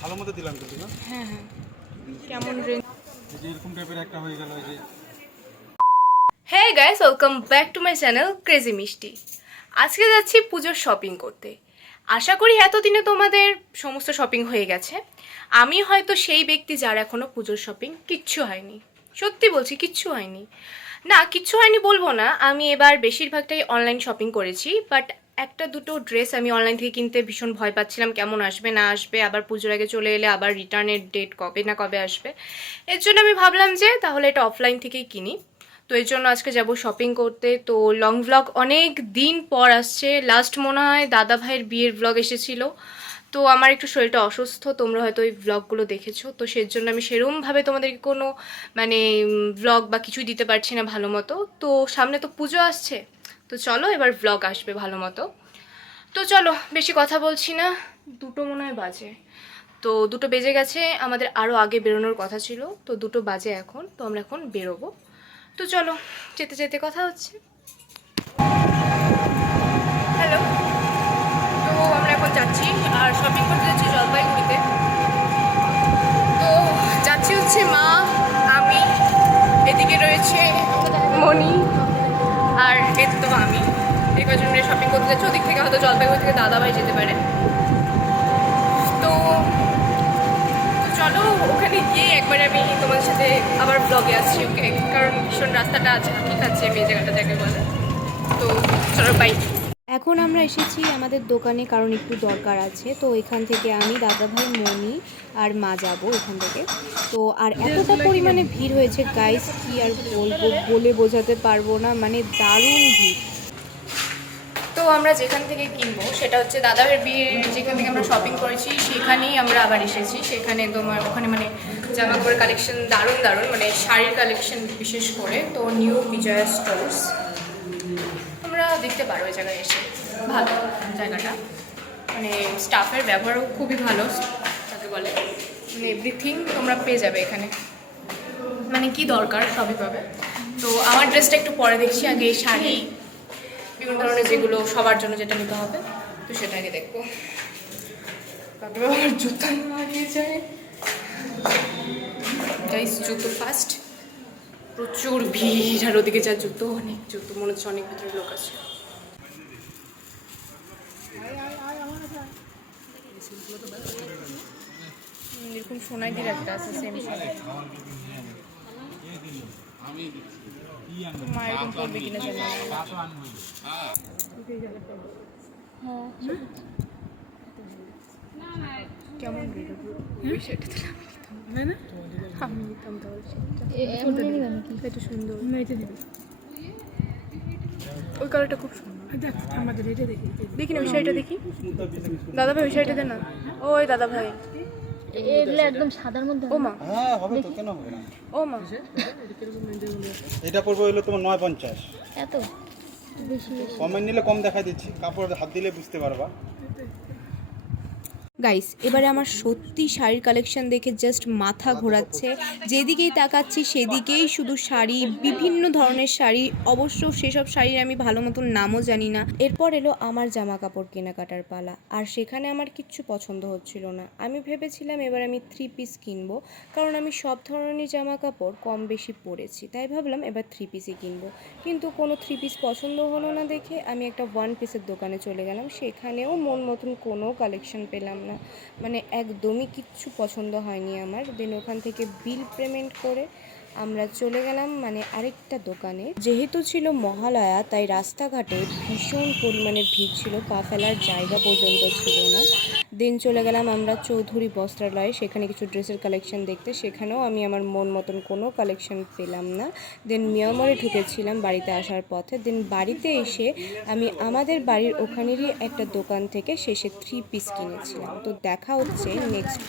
ভালো মতো দিলাম কিন্তু না? হ্যাঁ হ্যাঁ। কেমন রেঞ্জ এই যে এরকম টাইপের একটা হয়ে গেল এই যে। Hey guys welcome back to my channel crazy মিষ্টি আজকে যাচ্ছি পুজোর শপিং করতে। আশা করি এতদিনে তোমাদের সমস্ত শপিং হয়ে গেছে। আমি হয়তো সেই ব্যক্তি যার এখনও পুজোর শপিং কিচ্ছু হয়নি। সত্যি বলছি কিচ্ছু হয়নি। না কিচ্ছু হয়নি বলব না। আমি এবার বেশিরভাগটাই অনলাইন শপিং করেছি বাট একটা দুটো ড্রেস আমি অনলাইন থেকে কিনতে ভীষণ ভয় পাচ্ছিলাম, কেমন আসবে, না আসবে, আবার পুজোর আগে চলে এলে আবার রিটার্নের ডেট কবে না কবে আসবে। এর জন্য আমি ভাবলাম যে তাহলে এটা অফলাইন থেকেই কিনি। তো এর জন্য আজকে যাব শপিং করতে। তো লং ভ্লগ অনেক দিন পর আসছে। লাস্ট মনে হয় দাদা ভাইয়ের বিয়ের ভ্লগ এসেছিল। তো আমার একটু শরীরটা অসুস্থ, তোমরা হয়তো ওই ভ্লগগুলো দেখেছ। তো সেই জন্য আমি সেরমভাবে তোমাদেরকে কোনো মানে ভ্লগ বা কিছুই দিতে পারছি না ভালো মতো। তো সামনে তো পুজো আসছে। তো চলো, এবার ব্লগ আসবে ভালো মতো। তো চলো, বেশি কথা বলছি না, দুটো মনে হয় বাজে। তো দুটো বেজে গেছে, আমাদের আরও আগে বেরোনোর কথা ছিল, তো দুটো বাজে এখন, তো আমরা এখন বেরোবো। তো চলো, যেতে যেতে কথা হচ্ছে। হ্যালো তো আমরা এখন যাচ্ছি, আর শপিং করতে যাচ্ছি জলপাইগুড়িতে। তো যাচ্ছি হচ্ছে মা, আমি, এদিকে রয়েছে মণি। আর এই তো আমি এই কজন মিলে শপিং করতে যাচ্ছি। ওদিক থেকে হয়তো জলপাইগুড়ি থেকে দাদাভাই যেতে পারে। তো চলো, ওখানে গিয়ে একবার আমি তোমার সাথে আবার ব্লগে আসছি ওকে কারণ ভীষণ রাস্তাটা আছে ঠিক আছে আমি এই জায়গাটা যাকে বলে। তো চলো বাই এখন আমরা এসেছি আমাদের দোকানে, কারণ একটু দরকার আছে। তো এখান থেকে আমি দাদাভাই মনি আর মা যাব এখান থেকে। তো আর এতটা পরিমাণে ভিড় হয়েছে গাইস কি আর বলব, বলে বোঝাতে পারব না মানে দারুণ ভিড়। তো আমরা যেখান থেকে কিনবো, সেটা হচ্ছে দাদাভাইয়ের বিয়ে যেখান থেকে আমরা শপিং করেছি, সেখানেই আমরা আবার এসেছি। সেখানে তোমার ওখানে মানে জামা কাপড়ের কালেকশন দারুণ দারুণ মানে শাড়ির কালেকশন বিশেষ করে, তো নিউ বিজয়া স্টোর্স দেখতে পারো ওই জায়গায় এসে। ভালো জায়গাটা। মানে স্টাফের ব্যবহারও খুবই ভালো তাকে বলে। মানে এভরিথিং তোমরা পেয়ে যাবে এখানে। মানে কি দরকার সবই পাবে। তো আমার ড্রেসটা একটু পরে দেখছি, আগে এই শাড়ি, বিভিন্ন ধরনের যেগুলো সবার জন্য যেটা নিতে হবে, তো সেটা আগে দেখব। তারপরে আমার জুতো হারিয়ে যায় জুতো ফার্স্ট প্রচুর ভিড় আর ওদিকে যা জুতো অনেক জুতো মনে হচ্ছে অনেক ভিতরে লোক আছে। এরকম সোনাই দির একটা আছে সেম মা এরকম করবে কিনা জানি না। কেমন শাড়িটা দিলাম আমি নিতাম তাহলে শাড়িটা। এটা সুন্দর। ওই কালারটা খুব সুন্দর। দেখি না ওই শাড়িটা দেখি। দাদা ভাই ওই শাড়িটা দে না। ওই দাদা ভাই এগুলো একদম সাদার মধ্যে ও মা হ্যাঁ হবে তো কেন হবে না? ও মা এটা পড়বে হলো তোমার নয় পঞ্চাশ। এত? বেশি নিলে কম দেখা দিচ্ছি। কাপড় হাত দিলে বুঝতে পারবা। গাইস এবারে আমার সত্যি শাড়ির কালেকশন দেখে জাস্ট মাথা ঘোরাচ্ছে। যেদিকেই তাকাচ্ছি, সেদিকেই শুধু শাড়ি, বিভিন্ন ধরনের শাড়ি, অবশ্য সেসব শাড়ির আমি ভালো মতন নামও জানি না। এরপর এলো আমার জামা কাপড় কেনাকাটার পালা, আর সেখানে আমার কিচ্ছু পছন্দ হচ্ছিল না। আমি ভেবেছিলাম এবার আমি থ্রি পিস কিনবো, কারণ আমি সব ধরনের জামা কাপড় কম বেশি পরেছি, তাই ভাবলাম এবার থ্রি পিসই কিনবো। কিন্তু কোনো থ্রি পিস পছন্দ হলো না দেখে আমি একটা ওয়ান পিসের দোকানে চলে গেলাম, সেখানেও মন মতন কোনো কালেকশন পেলাম না। মানে একদমই কিচ্ছু পছন্দ হয়নি আমার। দেন ওখান থেকে বিল পেমেন্ট করে আমরা চলে গেলাম মানে আরেকটা দোকানে। যেহেতু ছিল মহালয়া, তাই রাস্তাঘাটে ভীষণ পরিমাণে ভিড় ছিল। পা ফেলার জায়গা পর্যন্ত ছিল না। দেন চলে গেলাম আমরা চৌধুরী বস্ত্রালয়ে। সেখানে কিছু ড্রেসের কালেকশন দেখতে। সেখানেও আমি আমার মন মতন কোনো কালেকশন পেলাম না। দেন মিয়ামরে ঢুকেছিলাম বাড়িতে আসার পথে। দেন বাড়িতে এসে আমি আমাদের বাড়ির ওখানেরই একটা দোকান থেকে শেষে থ্রি পিস কিনেছিলাম। তো দেখা হচ্ছে নেক্সট